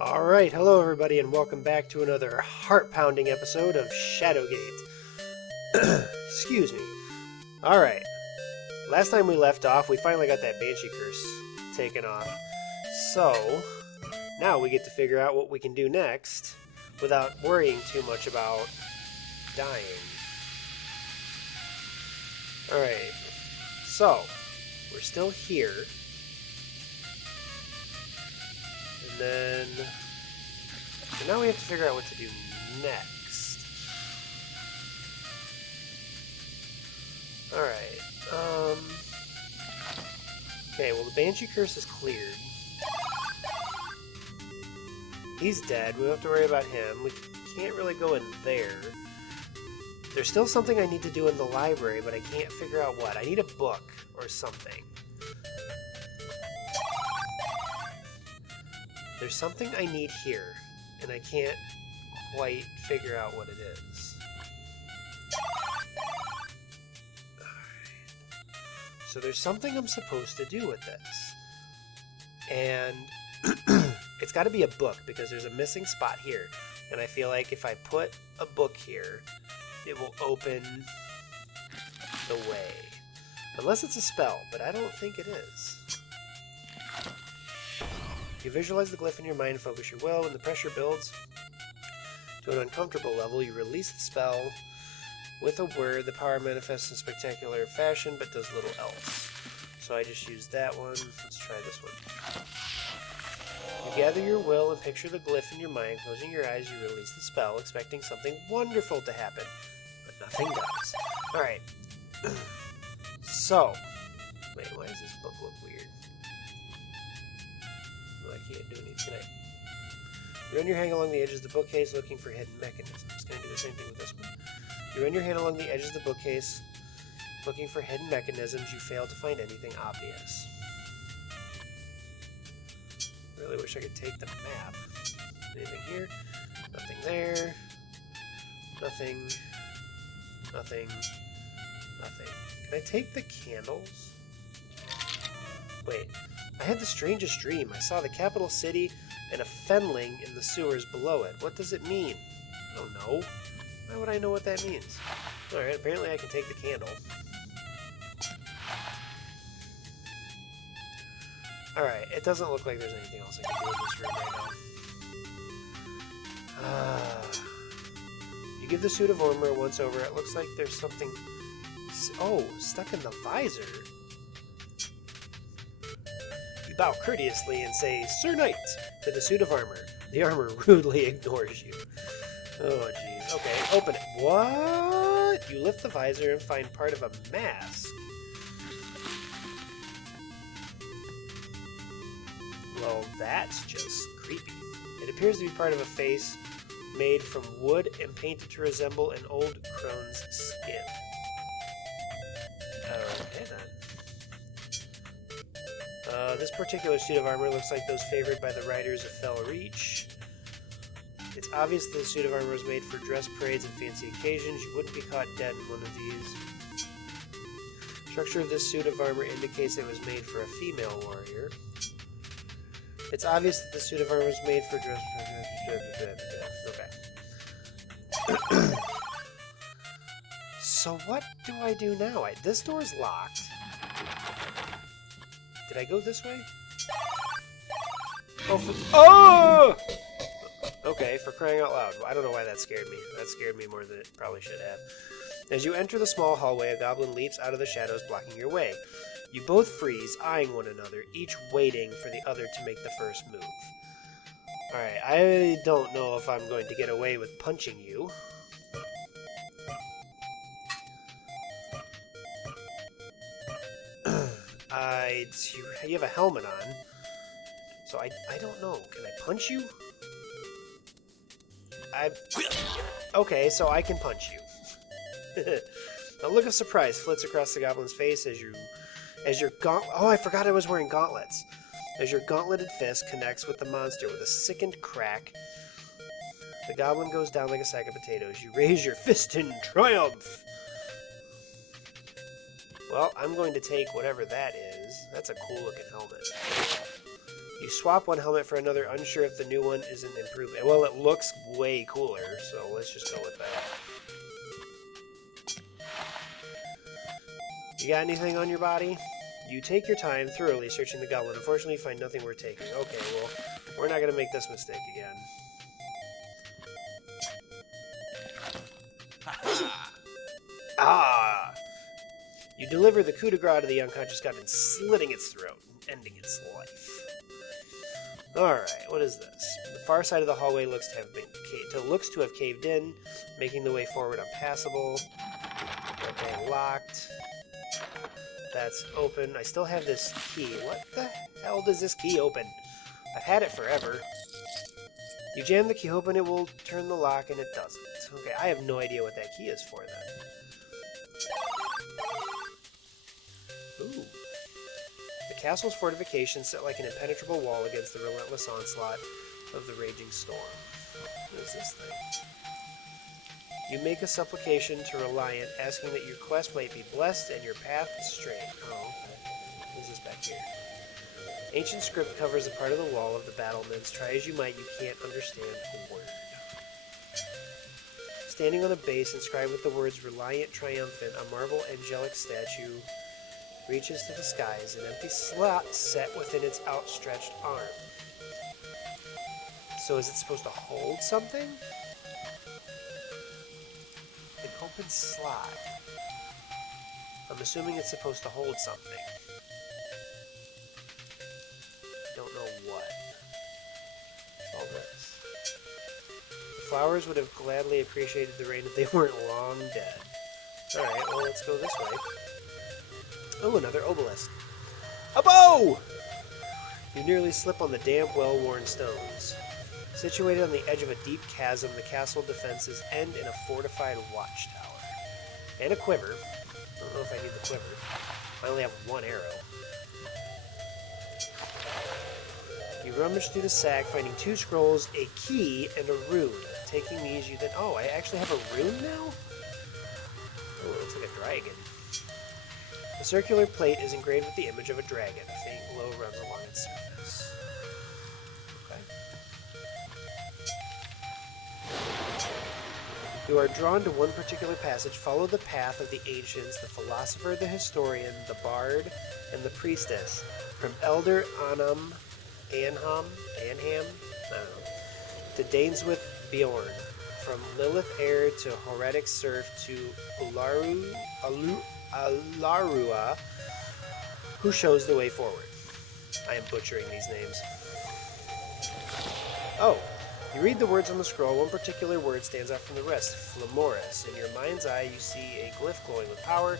Alright, hello everybody and welcome back to another heart-pounding episode of Shadowgate. Excuse me. Alright, last time we left off, we finally got that Banshee curse taken off. So, now we get to figure out what we can do next without worrying too much about dying. Alright, so, we're still here. And then, so now we have to figure out what to do next. Alright, okay, well the Banshee curse is cleared. He's dead, we don't have to worry about him. We can't really go in there. There's still something I need to do in the library, but I can't figure out what. I need a book or something. There's something I need here, and I can't quite figure out what it is. Alright. So there's something I'm supposed to do with this. And it's got to be a book, because there's a missing spot here. And I feel like if I put a book here, it will open the way. Unless it's a spell, but I don't think it is. You visualize the glyph in your mind and focus your will. When the pressure builds to an uncomfortable level, you release the spell with a word. The power manifests in spectacular fashion, but does little else. So I just used that one. Let's try this one. You gather your will and picture the glyph in your mind. Closing your eyes, you release the spell, expecting something wonderful to happen, but nothing does. Alright. So, wait, why does this book look weird? I can't do anything tonight. You run your hand along the edges of the bookcase looking for hidden mechanisms. It's going to do the same thing with this one. You run your hand along the edges of the bookcase looking for hidden mechanisms. You fail to find anything obvious. Really wish I could take the map. Anything here? Nothing there. Nothing. Nothing. Nothing. Can I take the candles? Wait. I had the strangest dream. I saw the capital city and a fenling in the sewers below it. What does it mean? I don't know. Why would I know what that means? Alright, apparently I can take the candle. Alright, it doesn't look like there's anything else I can do in this room right now. You give the suit of armor a once over. It looks like there's something... Oh, stuck in the visor. You bow courteously and say, "Sir Knight," to the suit of armor. The armor rudely ignores you. Oh, jeez. Okay, open it. What? You lift the visor and find part of a mask. Well, that's just creepy. It appears to be part of a face made from wood and painted to resemble an old crone's skin. Okay, then. This particular suit of armor looks like those favored by the riders of Fell Reach. It's obvious that the suit of armor was made for dress parades and fancy occasions. You wouldn't be caught dead in one of these. The structure of this suit of armor indicates it was made for a female warrior. It's obvious that the suit of armor was made for dress parades. Okay. So what do I do now? This door's locked. Did I go this way? Oh! Okay, for crying out loud. I don't know why that scared me. That scared me more than it probably should have. As you enter the small hallway, a goblin leaps out of the shadows, blocking your way. You both freeze, eyeing one another, each waiting for the other to make the first move. Alright, I don't know if I'm going to get away with punching you. You have a helmet on, so I don't know. Can I punch you? Okay, so I can punch you. A look of surprise flits across the goblin's face as your oh, I forgot I was wearing gauntlets. As your gauntleted fist connects with the monster with a sickened crack, the goblin goes down like a sack of potatoes. You raise your fist in triumph. Well, I'm going to take whatever that is. That's a cool looking helmet. You swap one helmet for another, unsure if the new one is an improvement. Well, it looks way cooler, so let's just go with that. You got anything on your body? You take your time, thoroughly searching the goblet. Unfortunately, you find nothing worth taking. Okay, well, we're not going to make this mistake again. Ah! You deliver the coup de grace to the unconscious goblin, slitting its throat and ending its life. Alright, what is this? The far side of the hallway looks to have caved in, making the way forward unpassable. Okay, locked. That's open. I still have this key. What the hell does this key open? I've had it forever. You jam the key open, it will turn the lock, and it doesn't. Okay, I have no idea what that key is for, then. Ooh. The castle's fortifications set like an impenetrable wall against the relentless onslaught of the raging storm. What is this thing? You make a supplication to Reliant, asking that your quest might be blessed and your path straight. Oh, okay. What is this back here? Ancient script covers a part of the wall of the battlements. Try as you might, you can't understand a word. Standing on a base inscribed with the words Reliant Triumphant, a marble angelic statue reaches to the skies, an empty slot set within its outstretched arm. So is it supposed to hold something? An open slot. I'm assuming it's supposed to hold something. Don't know what. What's all this? The flowers would have gladly appreciated the rain if they weren't long dead. Alright, well, let's go this way. Oh, another obelisk. A bow! You nearly slip on the damp, well-worn stones. Situated on the edge of a deep chasm, the castle defenses end in a fortified watchtower. And a quiver. I don't know if I need the quiver. I only have one arrow. You rummage through the sack, finding 2 scrolls, a key, and a rune. Taking these, you then... Oh, I actually have a rune now? Oh, it looks like a dragon. The circular plate is engraved with the image of a dragon. A faint glow runs along its surface. Okay. You are drawn to one particular passage. Follow the path of the ancients, the philosopher, the historian, the bard, and the priestess. From Elder Anham, I don't know, to Dainswith Bjorn. From Lilith Heir to Horetic Serf to Alarua, who shows the way forward. I am butchering these names. Oh, you read the words on the scroll. One particular word stands out from the rest, Flamoris. In your mind's eye, you see a glyph glowing with power.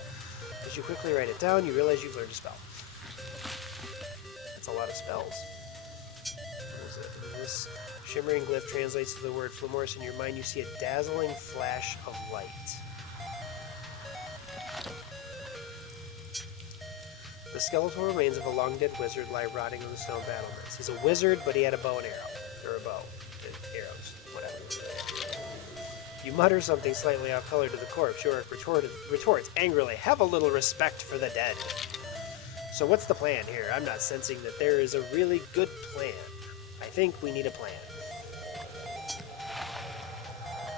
As you quickly write it down, you realize you've learned a spell. That's a lot of spells. What is it? This shimmering glyph translates to the word Flamoris. In your mind, you see a dazzling flash of light. The skeletal remains of a long-dead wizard lie rotting on the stone battlements. He's a wizard, but he had a bow and arrow. Or a bow. Arrows. Whatever. You mutter something slightly off-color to the corpse. Yorick retorts angrily, "Have a little respect for the dead." So what's the plan here? I'm not sensing that there is a really good plan. I think we need a plan.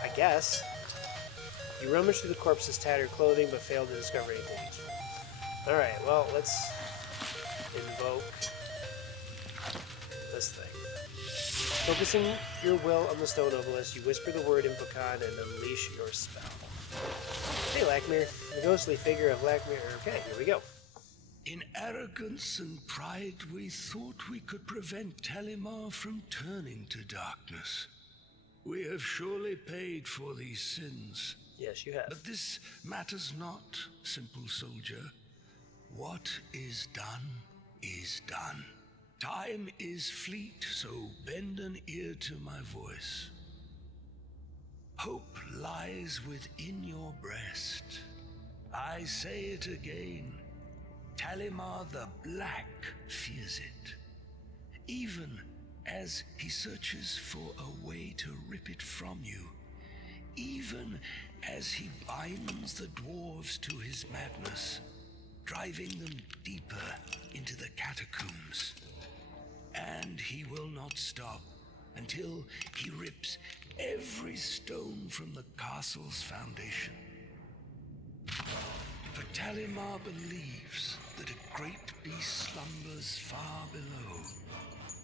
I guess. You rummage through the corpse's tattered clothing, but fail to discover anything useful. Alright, well, let's invoke this thing. Focusing your will on the stone obelisk, you whisper the word Invocan and unleash your spell. Hey, Lakmir. The ghostly figure of Lakmir. Okay, here we go. In arrogance and pride, we thought we could prevent Talimar from turning to darkness. We have surely paid for these sins. Yes, you have. But this matters not, simple soldier. What is done is done. Time is fleet, so bend an ear to my voice. Hope lies within your breast. I say it again. Talimar the Black fears it. Even as he searches for a way to rip it from you. Even as he binds the dwarves to his madness, driving them deeper into the catacombs. And he will not stop until he rips every stone from the castle's foundation. For Talimar believes that a great beast slumbers far below.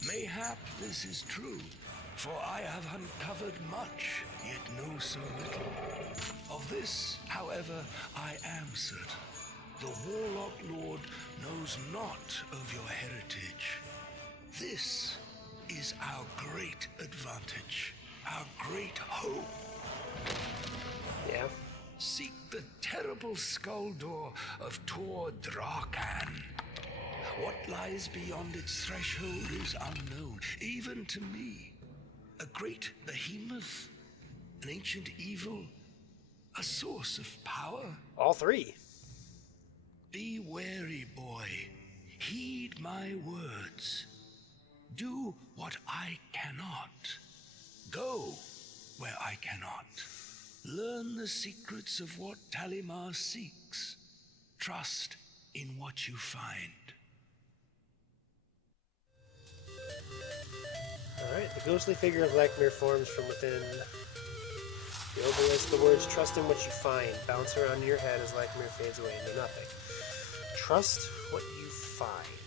Mayhap this is true, for I have uncovered much, yet know so little. Of this, however, I am certain. The Warlock Lord knows not of your heritage. This is our great advantage, our great hope. Yeah. Seek the terrible skull door of Tor Drakan. What lies beyond its threshold is unknown, even to me. A great behemoth, an ancient evil, a source of power. All three. Be wary, boy. Heed my words. Do what I cannot. Go where I cannot. Learn the secrets of what Talimar seeks. Trust in what you find. Alright, the ghostly figure of Lakmir forms from within the obelisk. The words, trust in what you find, bounce around in your head as Lakmir fades away into nothing. Trust what you find.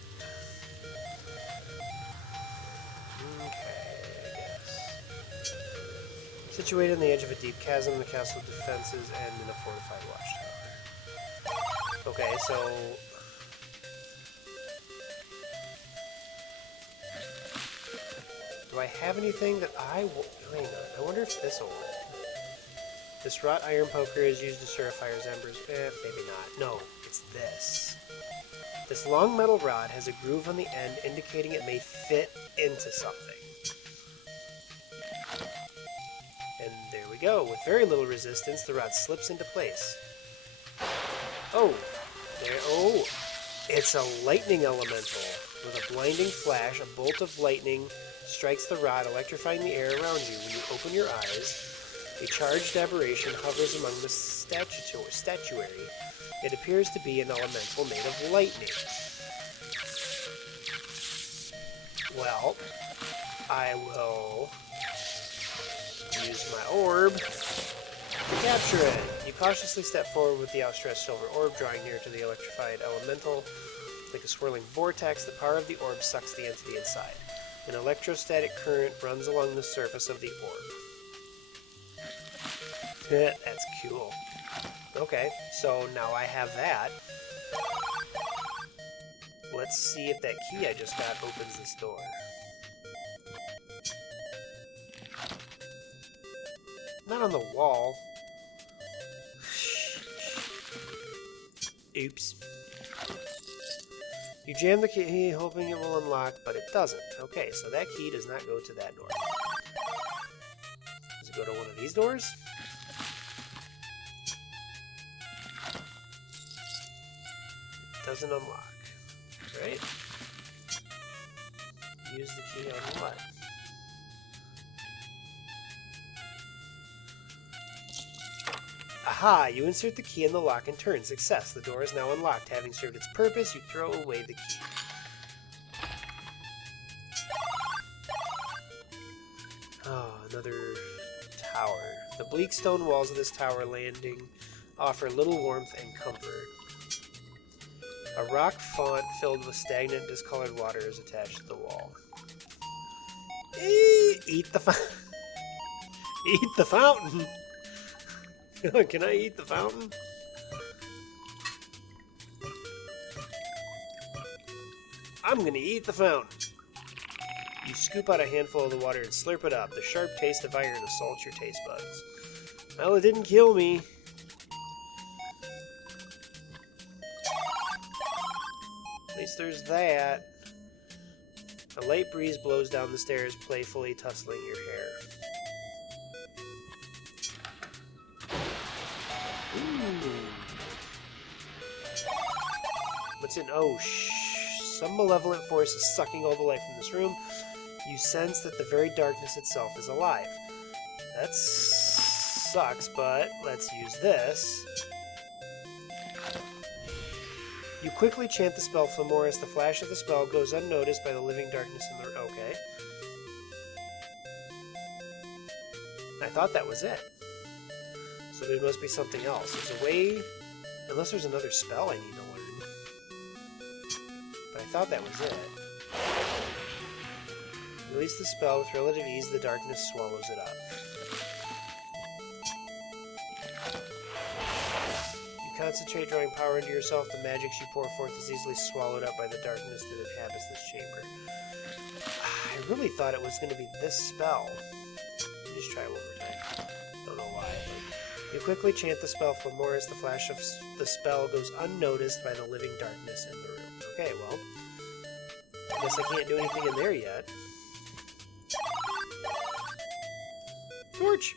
Okay, I guess. Situated on the edge of a deep chasm, the castle defenses end in a fortified watchtower. Okay, so... do I have anything that I will... hang on, I wonder if this will work. This wrought iron poker is used to stir a fire's embers. Maybe not. No, it's this. This long metal rod has a groove on the end indicating it may fit into something. And there we go. With very little resistance, the rod slips into place. Oh, there. Oh, it's a lightning elemental. With a blinding flash, a bolt of lightning strikes the rod, electrifying the air around you. When you open your eyes, a charged aberration hovers among the statuary. It appears to be an elemental made of lightning. Well, I will use my orb to capture it. You cautiously step forward with the outstretched silver orb, drawing near to the electrified elemental. Like a swirling vortex, the power of the orb sucks the entity inside. An electrostatic current runs along the surface of the orb. That's cool. Okay, so now I have that. Let's see if that key I just got opens this door. Not on the wall. Oops. You jam the key, hoping it will unlock, but it doesn't. Okay, so that key does not go to that door. Does it go to one of these doors? It doesn't unlock. Right? Use the key on what? Aha! You insert the key in the lock and turn. Success. The door is now unlocked. Having served its purpose, you throw away the key. Oh, another tower. The bleak stone walls of this tower landing offer little warmth and comfort. A rock font filled with stagnant, discolored water is attached to the wall. Eat the fountain. Eat the fountain. Can I eat the fountain? I'm gonna eat the fountain. You scoop out a handful of the water and slurp it up. The sharp taste of iron assaults your taste buds. Well, it didn't kill me. At least there's that. A light breeze blows down the stairs, playfully tussling your hair. Ooh. What's in? Oh, some malevolent force is sucking all the life from this room. You sense that the very darkness itself is alive. That sucks, but let's use this. You quickly chant the spell Flamoris. The flash of the spell goes unnoticed by the living darkness in the... Okay. I thought that was it. So there must be something else. There's a way... Unless there's another spell I need to learn. But I thought that was it. Release the spell with relative ease. The darkness swallows it up. Concentrate, drawing power into yourself. The magics you pour forth is easily swallowed up by the darkness that inhabits this chamber. I really thought it was going to be this spell. Let me just try it one more time. Don't know why. But you quickly chant the spell Flamoris. The flash of the spell goes unnoticed by the living darkness in the room. Okay, well, I guess I can't do anything in there yet. Torch!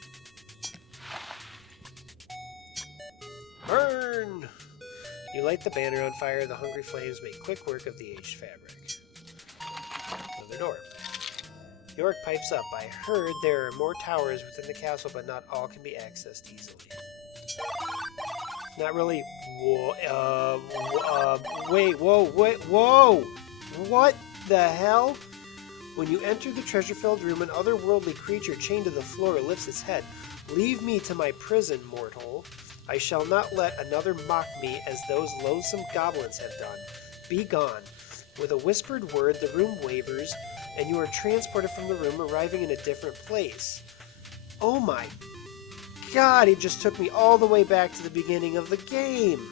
Burn! You light the banner on fire. The hungry flames make quick work of the aged fabric. Another door. York pipes up. I heard there are more towers within the castle, but not all can be accessed easily. Not really. Wait, whoa! What the hell? When you enter the treasure-filled room, an otherworldly creature chained to the floor lifts its head. Leave me to my prison, mortal. I shall not let another mock me as those loathsome goblins have done. Be gone. With a whispered word, the room wavers, and you are transported from the room, arriving in a different place. Oh my god, it just took me all the way back to the beginning of the game.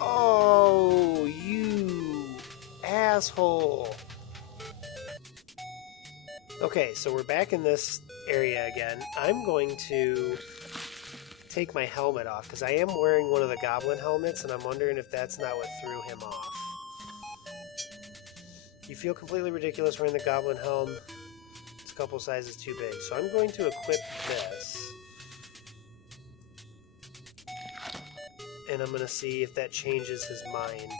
Oh, you asshole. Okay, so we're back in this area again. I'm going to take my helmet off, because I am wearing one of the goblin helmets, and I'm wondering if that's not what threw him off. You feel completely ridiculous wearing the goblin helm. It's a couple sizes too big. So I'm going to equip this. And I'm going to see if that changes his mind.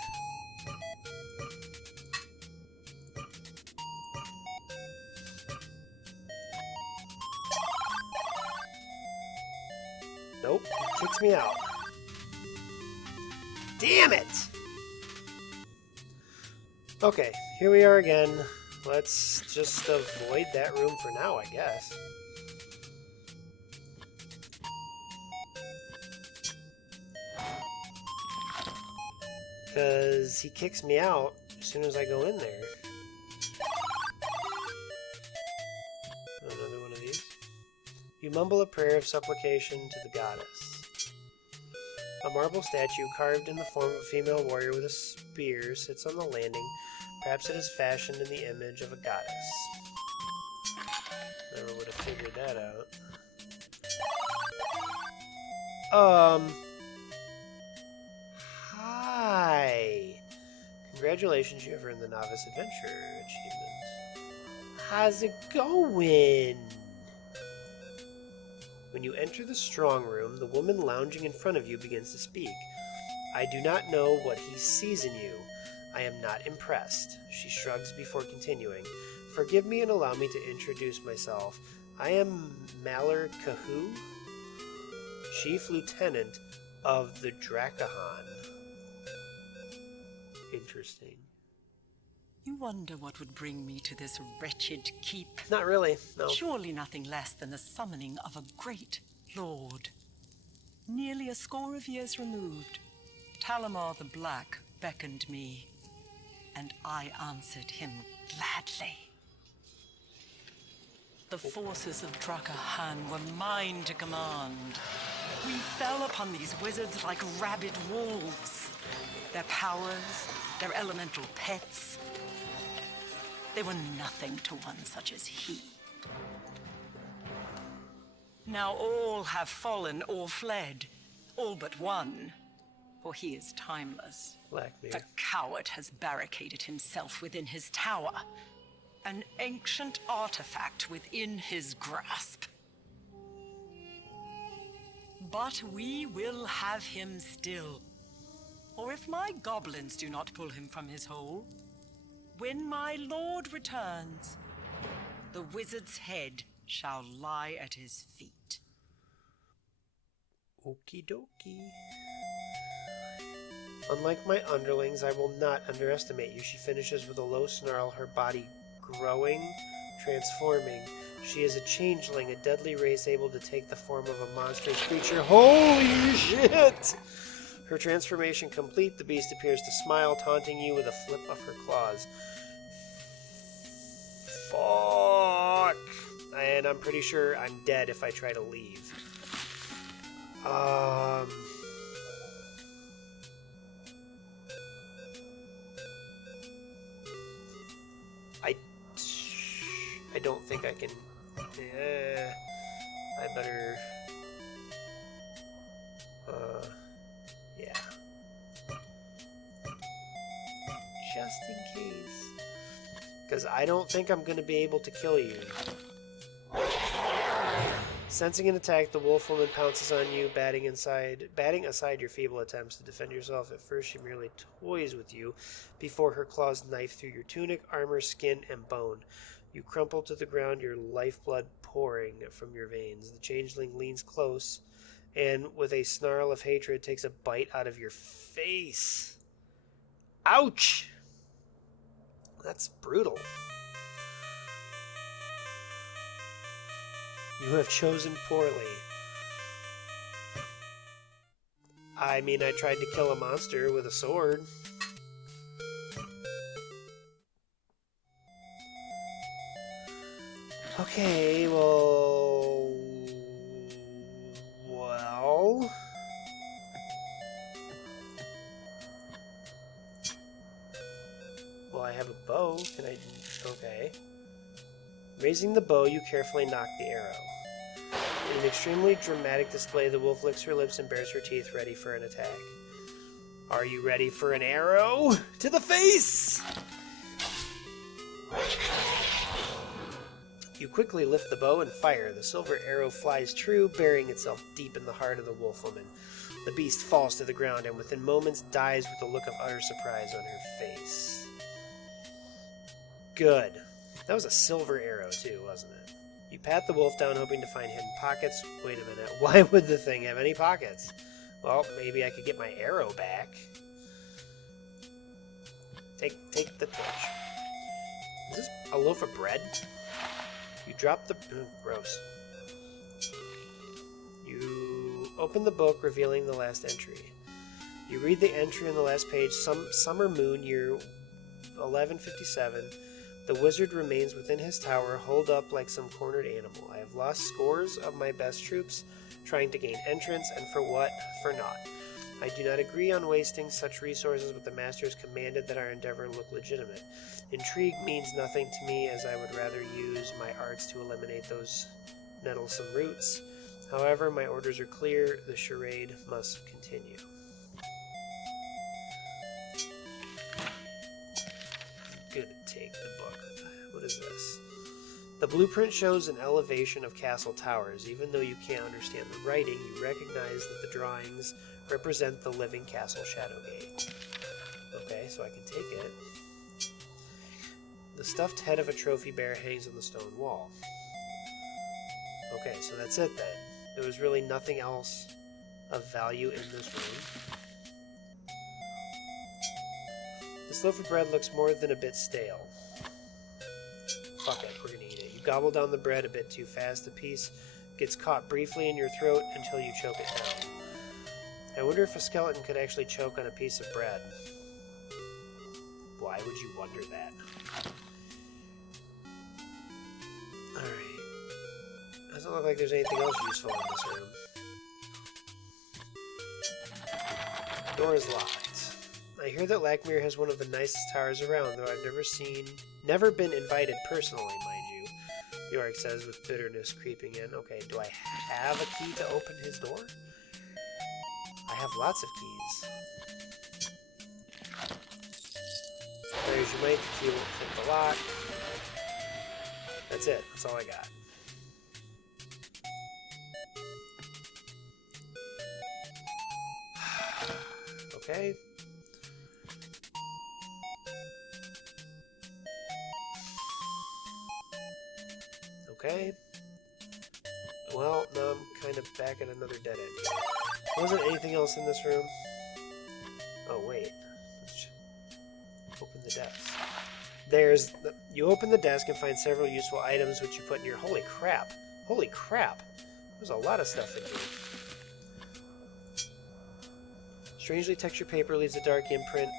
Nope, it kicks me out. Damn it! Okay, here we are again. Let's just avoid that room for now, I guess. Because he kicks me out as soon as I go in there. Another one of these. You mumble a prayer of supplication to the goddess. A marble statue carved in the form of a female warrior with a spear sits on the landing. Perhaps it is fashioned in the image of a goddess. Never would have figured that out. Hi. Congratulations, you have earned the Novice Adventure achievement. How's it going? When you enter the strong room, the woman lounging in front of you begins to speak. I do not know what he sees in you. I am not impressed. She shrugs before continuing. Forgive me and allow me to introduce myself. I am Malor Cahu, Chief Lieutenant of the Drakahan. Interesting. You wonder what would bring me to this wretched keep? Not really, no. Surely nothing less than the summoning of a great lord. Nearly a score of years removed, Talimar the Black beckoned me, and I answered him gladly. The forces of Drakahan were mine to command. We fell upon these wizards like rabid wolves. Their powers, their elemental pets, they were nothing to one such as he. Now all have fallen or fled, all but one, for he is timeless. Lakmir. The coward has barricaded himself within his tower, an ancient artifact within his grasp. But we will have him still. Or if my goblins do not pull him from his hole, when my lord returns, the wizard's head shall lie at his feet. Okie dokie. Unlike my underlings, I will not underestimate you. She finishes with a low snarl, her body growing, transforming. She is a changeling, a deadly race able to take the form of a monstrous creature. Holy shit! Her transformation complete, the beast appears to smile, taunting you with a flip of her claws. Fuck! And I'm pretty sure I'm dead if I try to leave. I don't think I can... I better... yeah. Just in case. Because I don't think I'm going to be able to kill you. Sensing an attack, the wolf woman pounces on you, batting aside your feeble attempts to defend yourself. At first, she merely toys with you, before her claws knife through your tunic, armor, skin, and bone. You crumple to the ground, your lifeblood pouring from your veins. The changeling leans close, and with a snarl of hatred, takes a bite out of your face. Ouch! That's brutal. You have chosen poorly. I mean, I tried to kill a monster with a sword. Okay, well... Well, I have a bow. Can I... Okay. Raising the bow, you carefully knock the arrow. In an extremely dramatic display, the wolf licks her lips and bares her teeth, ready for an attack. Are you ready for an arrow? To the face! You quickly lift the bow and fire. The silver arrow flies true, burying itself deep in the heart of the wolf woman. The beast falls to the ground and within moments dies with a look of utter surprise on her face. Good. That was a silver arrow too, wasn't it? You pat the wolf down, hoping to find hidden pockets. Wait a minute. Why would the thing have any pockets? Well, maybe I could get my arrow back. Take the torch. Is this a loaf of bread? You drop the... gross. You open the book, revealing the last entry. You read the entry on the last page. Summer moon, year 1157. The wizard remains within his tower, holed up like some cornered animal. I have lost scores of my best troops, trying to gain entrance, and for what? For naught. I do not agree on wasting such resources, but the master has commanded that our endeavor look legitimate. Intrigue means nothing to me, as I would rather use my arts to eliminate those nettlesome roots. However, my orders are clear. The charade must continue. Good, take the book. What is this? The blueprint shows an elevation of castle towers. Even though you can't understand the writing, you recognize that the drawings represent the living castle Shadowgate. Okay, so I can take it. The stuffed head of a trophy bear hangs on the stone wall. Okay, so that's it then. There was really nothing else of value in this room. This loaf of bread looks more than a bit stale. Fuck it, we're gonna eat it. You gobble down the bread a bit too fast. The piece gets caught briefly in your throat until you choke it down. I wonder if a skeleton could actually choke on a piece of bread. Why would you wonder that? Alright. Doesn't look like there's anything else useful in this room. Door is locked. I hear that Lakmir has one of the nicest towers around, though I've never been invited personally, mind you. Yorick says with bitterness creeping in. Okay, do I have a key to open his door? I have lots of keys. There's your mic. The key won't fit the lock. That's it. That's all I got. Okay. Okay. Well, now I'm kind of back at another dead end. Wasn't anything else in this room? Oh, wait. Let's open the desk. You open the desk and find several useful items which you put in your... Holy crap. Holy crap. There's a lot of stuff in here. Strangely textured paper leaves a dark imprint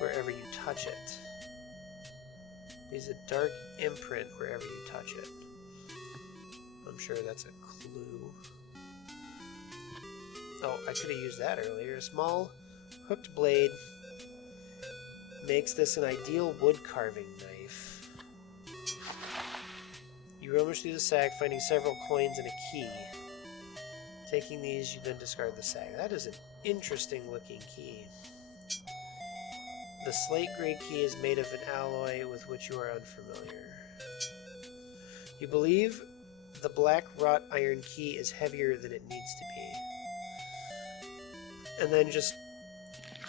wherever you touch it. Leaves a dark imprint wherever you touch it. I'm sure that's a clue. Oh, I could have used that earlier. A small hooked blade makes this an ideal wood carving knife. You rummage through the sack, finding several coins and a key. Taking these, you then discard the sack. That is an interesting looking key. The slate gray key is made of an alloy with which you are unfamiliar. You believe the black wrought iron key is heavier than it needs to be. And then just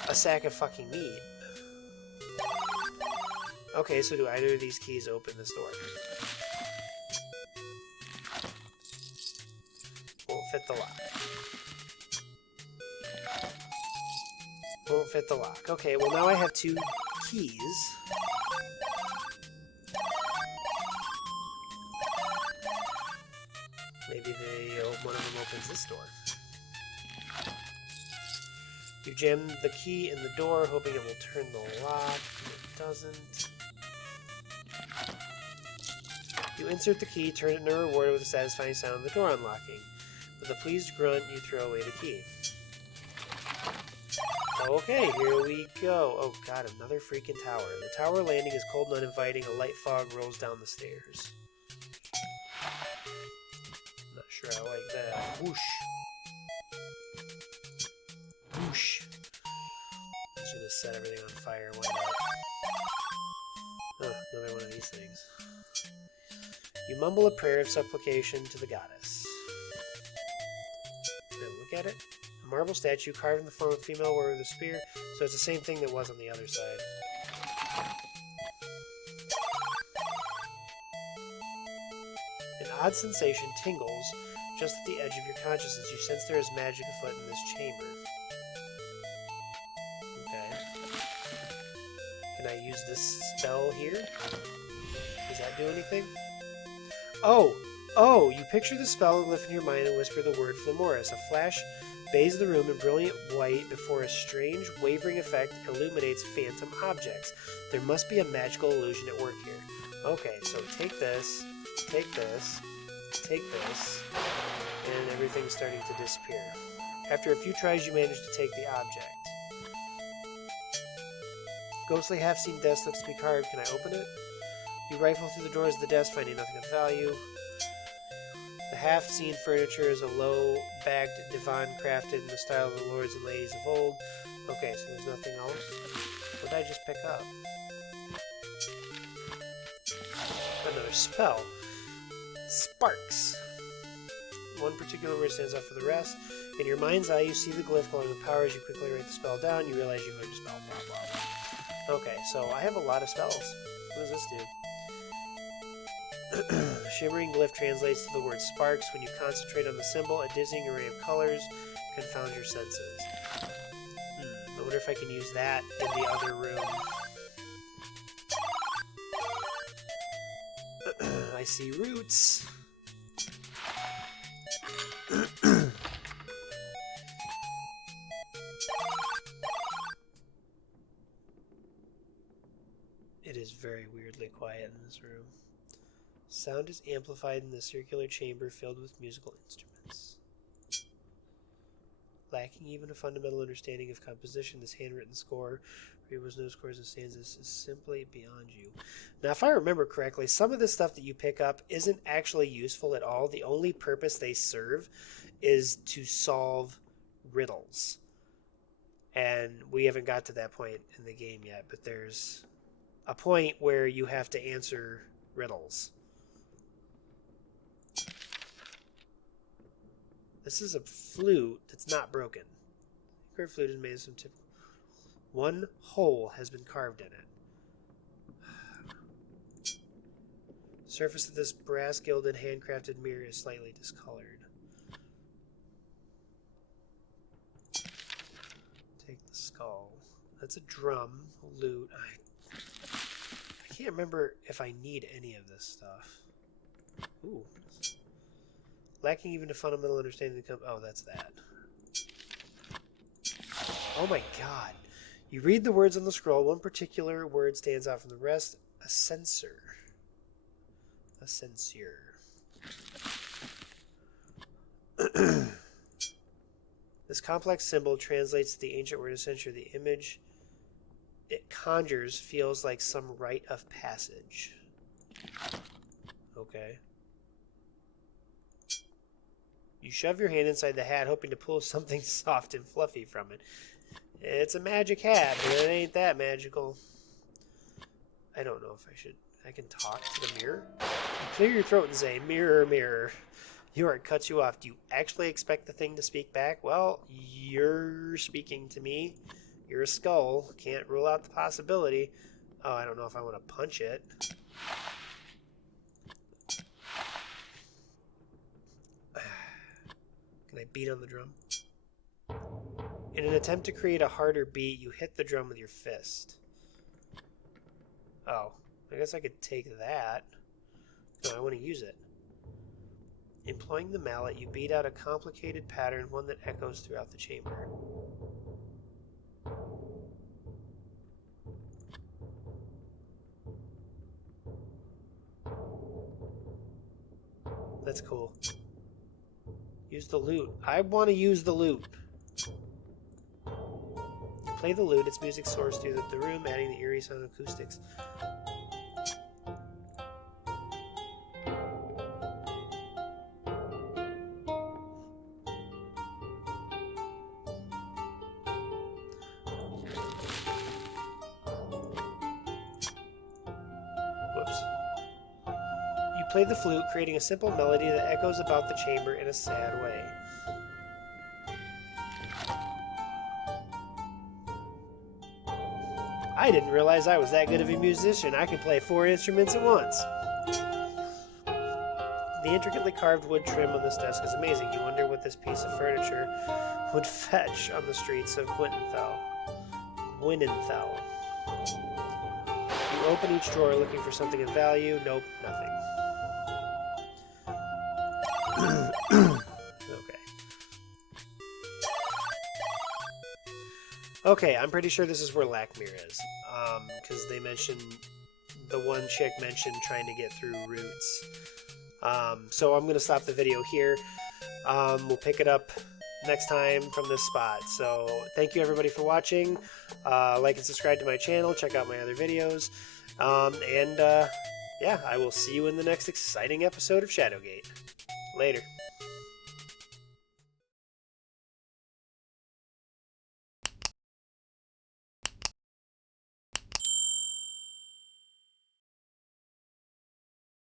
a sack of fucking meat. Okay, so do either of these keys open this door? Won't fit the lock. Won't fit the lock. Okay, well now I have 2 keys. Maybe one of them opens this door. You jam the key in the door, hoping it will turn the lock. It doesn't. You insert the key, turn it, and are rewarded with a satisfying sound of the door unlocking. With a pleased grunt, you throw away the key. Okay, here we go. Oh god, another freaking tower. The tower landing is cold and uninviting. A light fog rolls down the stairs. Not sure I like that. Whoosh. Whoosh. I should have set everything on fire. Why not? Oh, another one of these things. You mumble a prayer of supplication to the goddess. Now look at it. A marble statue carved in the form of a female warrior with a spear, so it's the same thing that was on the other side. An odd sensation tingles just at the edge of your consciousness. You sense there is magic afoot in this chamber. Okay. Can I use this spell here? Does that do anything? Oh, you picture the spell and glyph in your mind and whisper the word Flamoris. A flash bathes the room in brilliant white before a strange, wavering effect illuminates phantom objects. There must be a magical illusion at work here. Okay, so take this, take this, take this, and everything's starting to disappear. After a few tries, you manage to take the object. Ghostly half-seen desk looks to be carved. Can I open it? You rifle through the doors of the desk, finding nothing of value. The half-seen furniture is a low-bagged divan crafted in the style of the lords and ladies of old. Okay, so there's nothing else. What did I just pick up? Another spell. Sparks. One particular word stands out for the rest. In your mind's eye, you see the glyph glowing with power. As you quickly write the spell down, you realize you've learned a spell. Blah, blah, blah. Okay, so I have a lot of spells. What does this do? Shimmering glyph translates to the word sparks. When you concentrate on the symbol, a dizzying array of colors confounds your senses. I wonder if I can use that in the other room. I see roots. It is very weirdly quiet in this room. Sound is amplified in the circular chamber filled with musical instruments. Lacking even a fundamental understanding of composition, this handwritten score, Reba's no scores and stanzas, is simply beyond you. Now, if I remember correctly, some of the stuff that you pick up isn't actually useful at all. The only purpose they serve is to solve riddles. And we haven't got to that point in the game yet, but there's a point where you have to answer riddles. This is a flute that's not broken. The curved flute is made of some tip. One hole has been carved in it. The surface of this brass gilded handcrafted mirror is slightly discolored. Take the skull. That's a drum. Loot. I can't remember if I need any of this stuff. Ooh. Lacking even a fundamental understanding of oh, that's that. Oh my god. You read the words on the scroll. One particular word stands out from the rest. A censor. A censure. This complex symbol translates the ancient word censure. The image it conjures feels like some rite of passage. Okay. You shove your hand inside the hat, hoping to pull something soft and fluffy from it. It's a magic hat, but it ain't that magical. I don't know if I should... I can talk to the mirror? Clear your throat and say, mirror, mirror. York cuts you off. Do you actually expect the thing to speak back? Well, you're speaking to me. You're a skull. Can't rule out the possibility. Oh, I don't know if I want to punch it. Can I beat on the drum? In an attempt to create a harder beat, you hit the drum with your fist. Oh, I guess I could take that. No, I want to use it. Employing the mallet, you beat out a complicated pattern, one that echoes throughout the chamber. That's cool. Use the lute. I want to use the lute. Play the lute. Its music soars through the room, adding the eerie sound of acoustics. Whoops. You play the flute, creating a simple melody that echoes about the chamber in a sad way. I didn't realize I was that good of a musician. I can play 4 instruments at once. The intricately carved wood trim on this desk is amazing. You wonder what this piece of furniture would fetch on the streets of Gwynenthal. You open each drawer looking for something of value. Nope, nothing. Okay, I'm pretty sure this is where Lakmir is. Because they mentioned, the one chick mentioned trying to get through roots. So I'm going to stop the video here. We'll pick it up next time from this spot. So thank you everybody for watching. Like and subscribe to my channel. Check out my other videos. Yeah, I will see you in the next exciting episode of Shadowgate. Later.